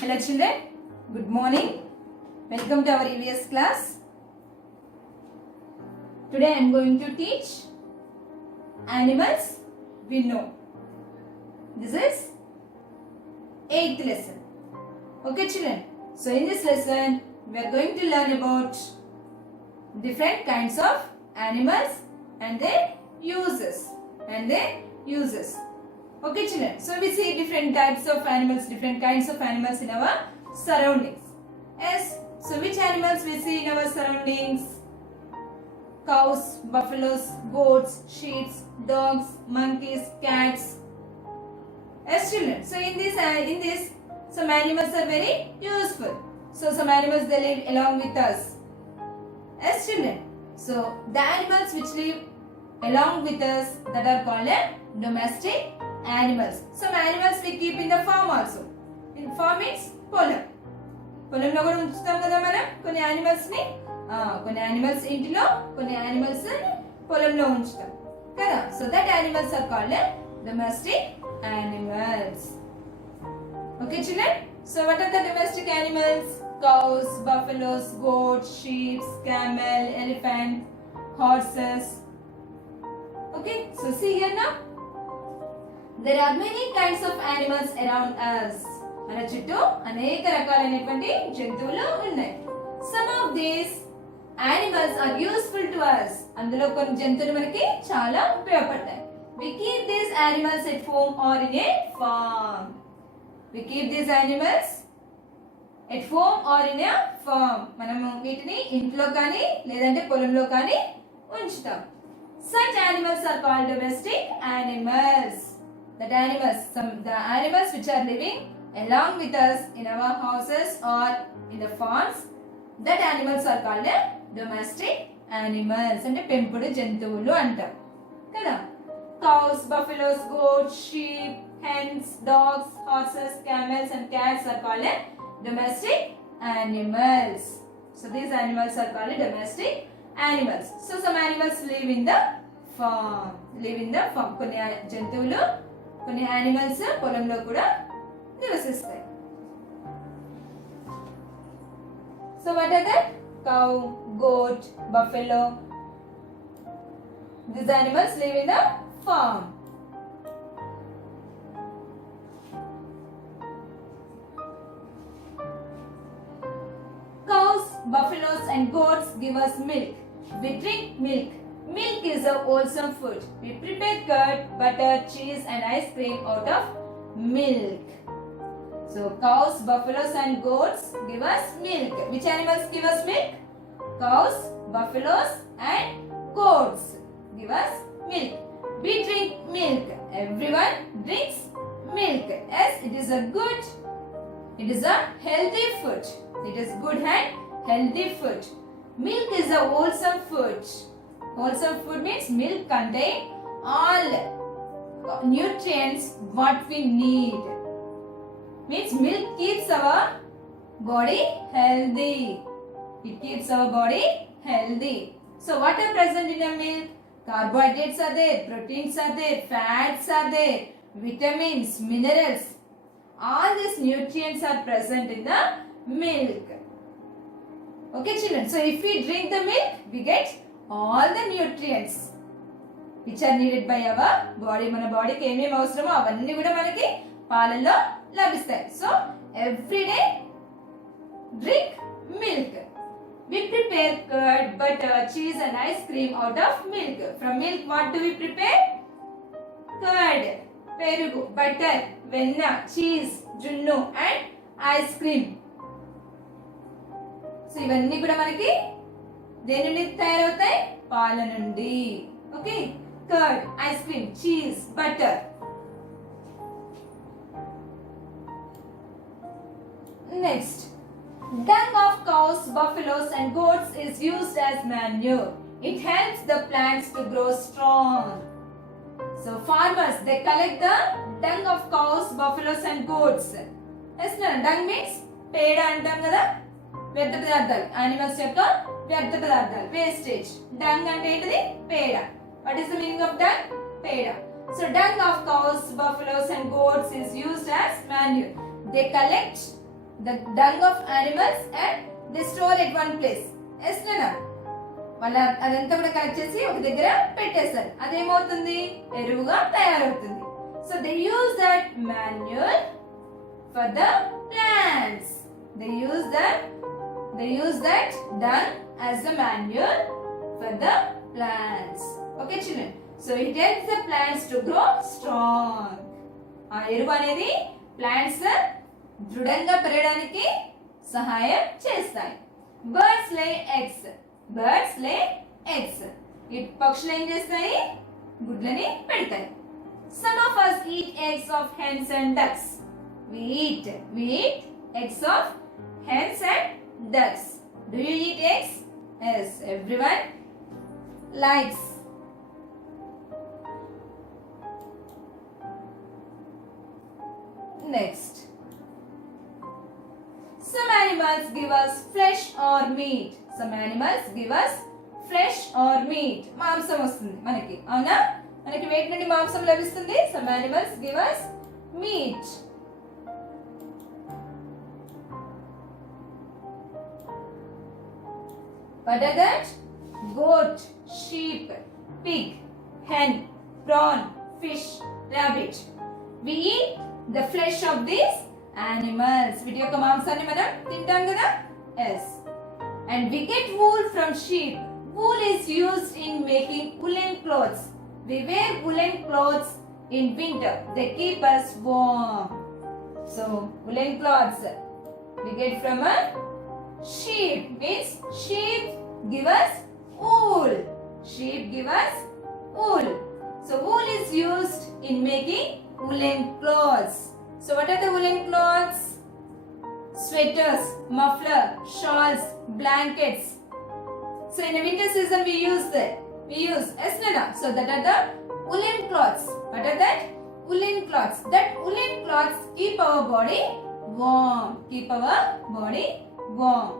Hello children, good morning. Welcome to our EVS class. Today I am going to teach animals we know. This is 8th lesson. Okay children, so in this lesson we are going to learn about different kinds of animals and their uses. Okay children, so we see different types of animals, different kinds of animals in our surroundings. Yes, so which animals we see in our surroundings? Cows, buffaloes, goats, sheep, dogs, monkeys, cats. Yes children, so in this some animals are very useful. So some animals they live along with us. Yes children, so the animals which live along with us that are called domestic animals. Some animals we keep in the farm also. In farm means పొలం. పొలంలో కూడా ఉంచుతాం కదా మనం కొన్ని animals ని. కొన్ని animals ఇంటిలో, కొన్ని యానిమల్స్ పొలంలో ఉంచుతాం కదా. So that animals are called domestic animals. Okay children? So what are the domestic animals? Cows, buffaloes, goats, sheep, camel, elephant, horses. Okay, so see here now. There are many kinds of animals around us. మన చుట్టూ అనేక రకాలైనటువంటి జంతువులు ఉన్నాయి. Some of these animals are useful to us. అందులో కొన్ని జంతువులు మనకి చాలా ఉపయోగపడతాయి. We keep these animals at home or in a farm. We keep these animals at home or in a farm. మనము వీటిని ఇంట్లో కానీ లేదంటే పొలంలో కానీ ఉంచుతాం. Such animals are called domestic animals. The animals which are living along with us in our houses or in the farms, that animals are called domestic animals. అంటే పెంపుడు జంతువులు అంటాం కదా. Cows, buffaloes, goats, sheep, hens, dogs, horses, camels and cats are called domestic animals. So these animals are called domestic animals. So some animals live in the farm. కొన్ని జంతువులు, కొన్ని animals పొలంలో కూడా నివసిస్తాయి. So what are that? Cow, goat, buffalo. These animals live in the farm. Cows, buffaloes and goats give us milk. We drink milk. Milk is a wholesome food. We prepare curd, butter, cheese and ice cream out of milk. So cows, buffaloes and goats give us milk. Which animals give us milk? Cows, buffaloes and goats give us milk. We drink milk. Everyone drinks milk. Yes, it is a healthy food. It is good and healthy food. Milk is a wholesome food. Wholesome food means milk contains all nutrients what we need. Means milk keeps our body healthy. It keeps our body healthy. So what are present in a milk? Carbohydrates are there, proteins are there, fats are there, vitamins, minerals. All these nutrients are present in the milk. Okay children, so if we drink the milk, we get all the nutrients which are needed by our body. మన బాడీకి ఏమేమి అవసరమో అవన్నీ కూడా మనకి పాలలో లభిస్తాయి. So every day drink milk. We prepare curd, butter, cheese and ice cream out of milk. From milk what do we prepare? Curd, పెరుగు, butter, వెన్న, cheese, జున్ను and ice cream. సో ఇవన్నీ కూడా మనకి దేని నుండి తయారవుతాయి? పాల నుండి. Okay, curd, ice cream, cheese, butter. Next, dung of cows, buffaloes and goats is used as manure. It helps the plants to grow strong. So farmers they collect the dung of cows, buffaloes and goats. Yes, dung means పేడ అంటాం కదా, వ్యర్థ పదార్థాలు, animals యొక్క వ్యర్థ పదార్థాలు, wastage. Dung అంటే ఏంటిది? పేడ. What is the meaning of dung? పేడ. So dung of cows, buffaloes and goats is used as manure. They collect the dung of animals and they store at one place. Yes, Nana? వాళ్ళ అదంతా కూడా collect చేసి ఒక దగ్గర పెట్టేస్తారు. అదేమవుతుంది, ఎరువుగా తయారవుతుంది. So they use that manure for the plants. They use that dung as the manure for the plants. Okay, children. So it helps the plants to grow strong. ఆ ఎరువు అనేది ప్లాంట్స్ దృఢంగా పెరగడానికి సహాయం చేస్తాయి. బర్డ్స్ లే ఎగ్స్. ఈ పక్షులు ఏం చేస్తాయి, గుడ్లని పెడతాయి. Some of us eat eggs of hens and ducks. We eat eggs of hens and ducks. Do you eat eggs? Yes, everyone likes. Next, some animals give us flesh or meat. మాంసం వస్తుంది మనకి, అవునా? మనకి వేటి నుండి మాంసం లభిస్తుంది? Some animals give us meat. What are that? Goat, sheep, pig, hen, prawn, fish, rabbit. We eat the flesh of these animals. వీటి యొక్క మాంసాన్ని మనం తింటాం కదా? Yes. And we get wool from sheep. Wool is used in making woolen clothes. We wear woolen clothes in winter. They keep us warm. So, woolen clothes we get from a sheep. Means sheep give us wool. So, wool is used in making woolen clothes. So, what are the woolen clothes? Sweaters, muffler, shawls, blankets. So, in the winter season we use yes, Nana. So, that are the woolen cloths. What are that? Woolen cloths. That woolen cloths keep our body warm.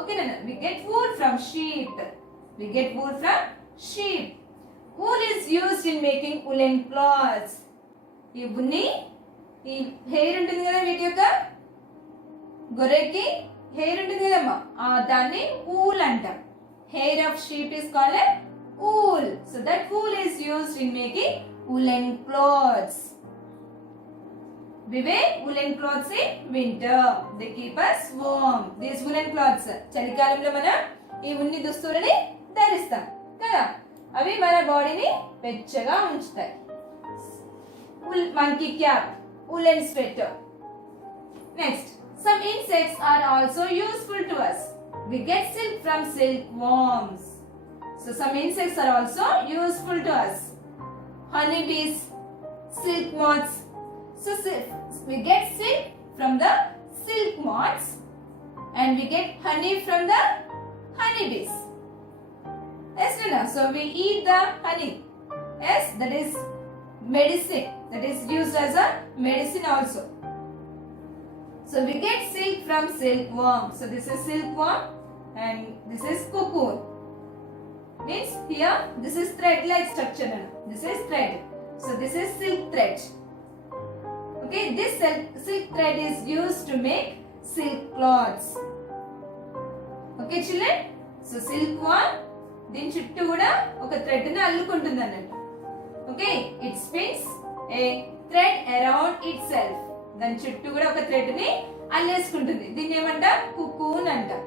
Okay, Nana. We get wool from sheep. Wool is used in making woolen cloths. ఈ ఉన్ని, ఈ hair ఉంటుంది కదా, వీటి యొక్క గొర్రెకి hair ఉంటుంది కదమ్మా, దాన్ని ఊల్ అంటాం. Hair of sheep is called wool. So that wool is used in making woolen clothes. We wear woolen clothes in winter. They keep us warm. These woolen clothes చలికాలంలో మనం ఈ ఉన్ని దుస్తులని ధరిస్తాం కదా, అవి మన బాడీని వెచ్చగా ఉంచుతాయి. Monkey cap, woolen sweater. Next, some insects are also useful to us. We get silk from silkworms. So some insects are also useful to us. Honeybees, silk moths. So we get silk from the silk moths and we get honey from the honeybees. Yes, Nana. So we eat the honey. Yes, that is medicine. That is used as a medicine also. So we get silk from silkworm. So this is silkworm and this is cocoon. Means here this is thread like structure. This is thread. So this is silk thread. Okay, this silk thread is used to make silk cloths. Okay, children. So silkworm దీని చుట్టూ కూడా ఒక thread ని అల్లుకుంటుంది అన్నట్టు. Okay, it spins a thread around itself. దాని చుట్టూ కూడా ఒక థ్రెడ్ ని అల్లేసుకుంటుంది. దీన్ని ఏమంటాం? కుకూన్ అంటాం.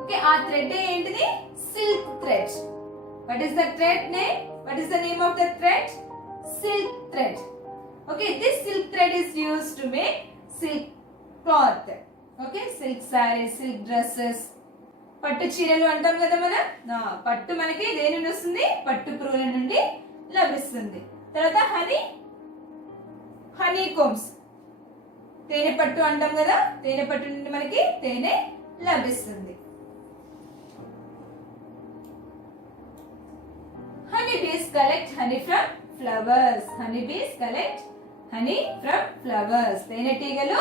ఓకే, ఆ థ్రెడ్ ఏంటిది? Silk thread. What is the thread name? What is the name of the thread? Silk thread. Okay, this silk thread is used to make silk cloth. Okay, silk sarees, silk dresses. పట్టు చీరలు అంటాం కదా మనం. పట్టు మనకి దేని నుండి వస్తుంది? పట్టు పురుగుల నుండి లభిస్తుంది. తర్వాత హనీ కోమ్స్, తేనె పట్టు అంటాం కదా, తేనె పట్టు నుండి మనకి తేనె లభిస్తుంది. Honeybees collect honey from flowers. Honeybees collect honey from flowers. తేనెటీగలు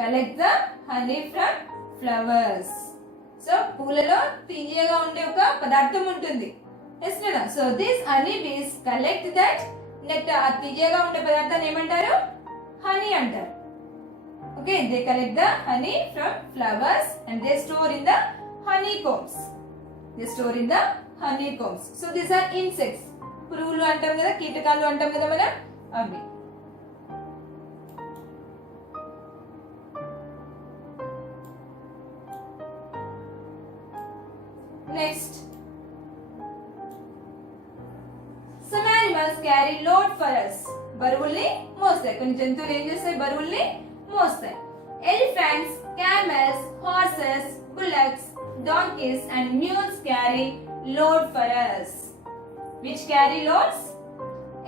collect the honey from flowers. So పూలలో తీయగా ఉండే ఒక పదార్థం ఉంటుంది. So these honeybees collect that nectar. ఆ తీయగా ఉండే పదార్థాన్ని ఏమంటారు? హనీ అంటారు. Okay, they collect the honey from flowers and they store in the honeycombs. They store in the honeycombs. So these are insects. పురుగులు అంటాం కదా, కీటకాలు అంటాం కదా మనం, అవి. Next, some animals carry load for us. బరువుల్ని మోస్తాయి. కొన్ని జంతువులు ఏం చేస్తాయి? బరువుల్ని మోస్తాయి. Elephants, camels, horses, bullocks, donkeys and mules carry load for us. Which carry loads?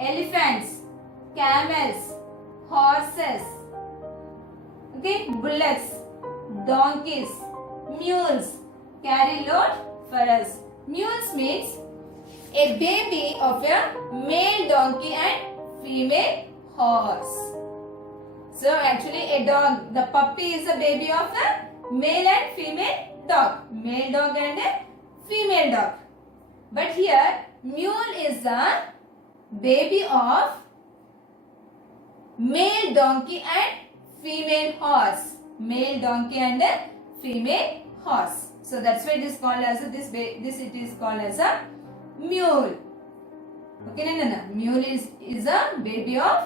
Elephants, camels, horses, okay, bullocks, donkeys, mules carry load for us. Mules means a baby of a male donkey and female horse. So actually a dog, the puppy is a baby of a male and female dog. Male dog and a female dog. But here mule is the baby of male donkey and female horse. Male donkey and a female horse. So that's why it is called as this it is called as a mule. Okay, no. Mule is a baby of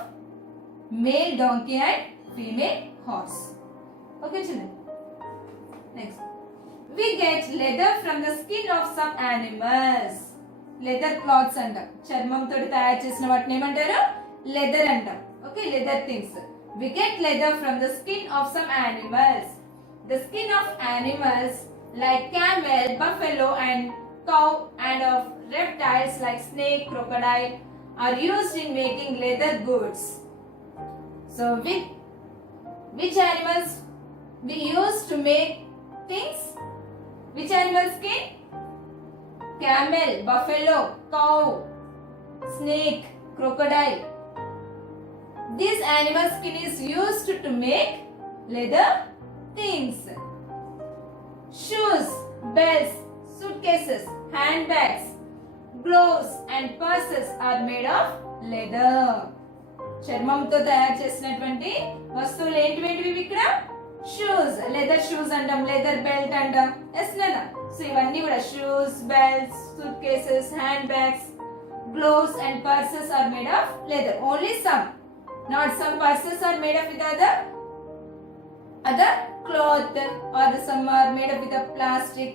male donkey and female horse. Okay, children. Next, we get leather from the skin of some animals. Leather cloths అంటాం. చర్మంతో తయారు చేసిన వాటిని ఏమంటారు? Leather అంటాం. Okay, leather things. We get leather from the skin of some animals. The skin of animals like camel, buffalo and cow and of reptiles like snake, crocodile are used in making leather goods. So which animals we use to make things? Which animal skin? Camel, buffalo, cow, snake, crocodile. This animal skin is used to make leather things. Shoes, belts, suitcases, handbags, gloves and purses are made of leather. చర్మంతో తయారు చేసినటువంటి వస్తువులు ఏంటివి ఇక్కడ? Shoes, leather shoes అంటాం, leather belt అంటాం. Yes నాన్న. So ఇవన్నీ కూడా shoes, belts, suitcases, handbags, gloves and purses are made of leather. Only some, not some purses are made of with other cloth or some are made up with a plastic.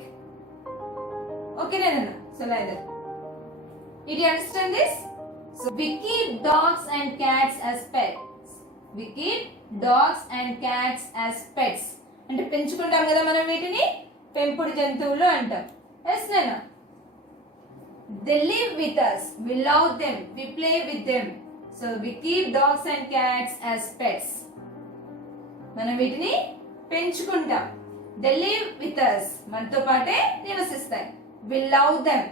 Okay, no. So like that. Did you understand this? So we keep dogs and cats as pets. We keep dogs and cats as pets. అంటే పెంచుకుంటాం కదా మనం వీటిని, పెంపుడు జంతువులు అంటాం. Yes నేనా. They live with us. We love them. We play with them. So we keep dogs and cats as pets. మనం వీటిని పెంచుకుంటాం. They live with us. మనతో పాటే నివసిస్తాయి. We love them.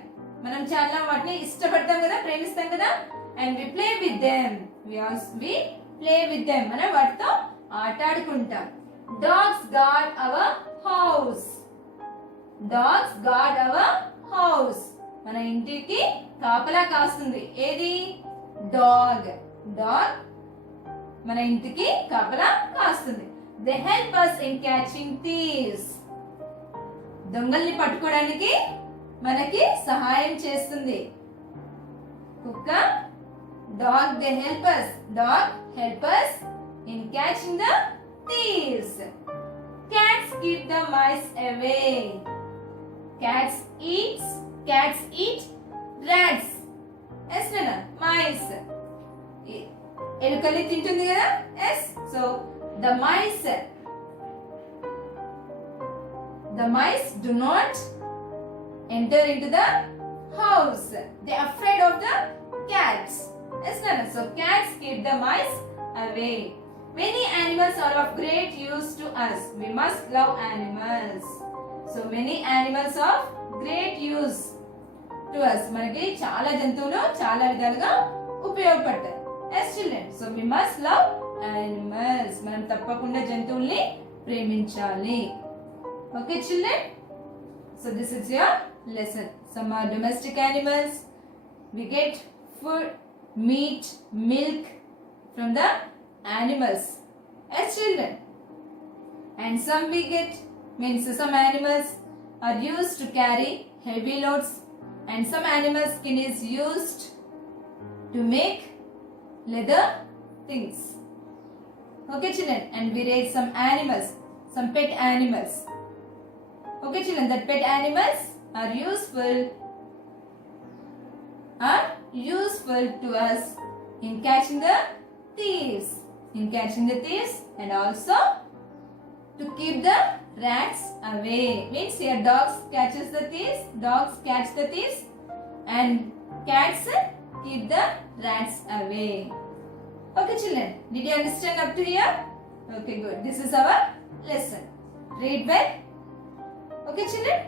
మనం చాలా వాటిని ఇష్టపడతాం కదా, ప్రేమిస్తాం కదా. And we play with them. We play with them. మనం వాటితో ఆటాడుకుంటాం. Dogs guard our house. Dogs guard our house. మన ఇంటికి కాపలా కాస్తుంది. ఏది? డాగ్. డాగ్ మన ఇంటికి కాపలా కాస్తుంది. They help us in catching thieves. దొంగల్ని పట్టుకోవడానికి మనకి సహాయం చేస్తుంది. కుక్క, dog, they help us. Dog help us in catching the thieves. Cats keep the mice away. Cats eat rats. Yes, no. Mice. ఎలుకల్ని తింటుంది కదా. Yes. So the mice do not enter into the house. They are afraid of the cats. Yes, no. So cats keep the mice away. Many animals are of great use to us. We must love animals. So many animals of great use to us. మనకి చాలా జంతువులు చాలా విధాలుగా ఉపయోగపడతాయి. Yes, children. So we must love animals. మనం తప్పకుండా జంతువుల్ని ప్రేమించాలి. Okay, children. So this is your lesson. Some are domestic animals. We get food, meat, milk from the animals. Yes, children. and some we get means some animals are used to carry heavy loads, and some animal skin is used to make leather things. Okay children, and we read some animals, some pet animals. Okay children, that pet animals are useful to us in catching the thieves, and also to keep the rats away. Means here dogs catch the thieves, and cats keep the rats away. Okay children, did you understand up to here? Okay, good. This is our lesson. Read well. Okay children.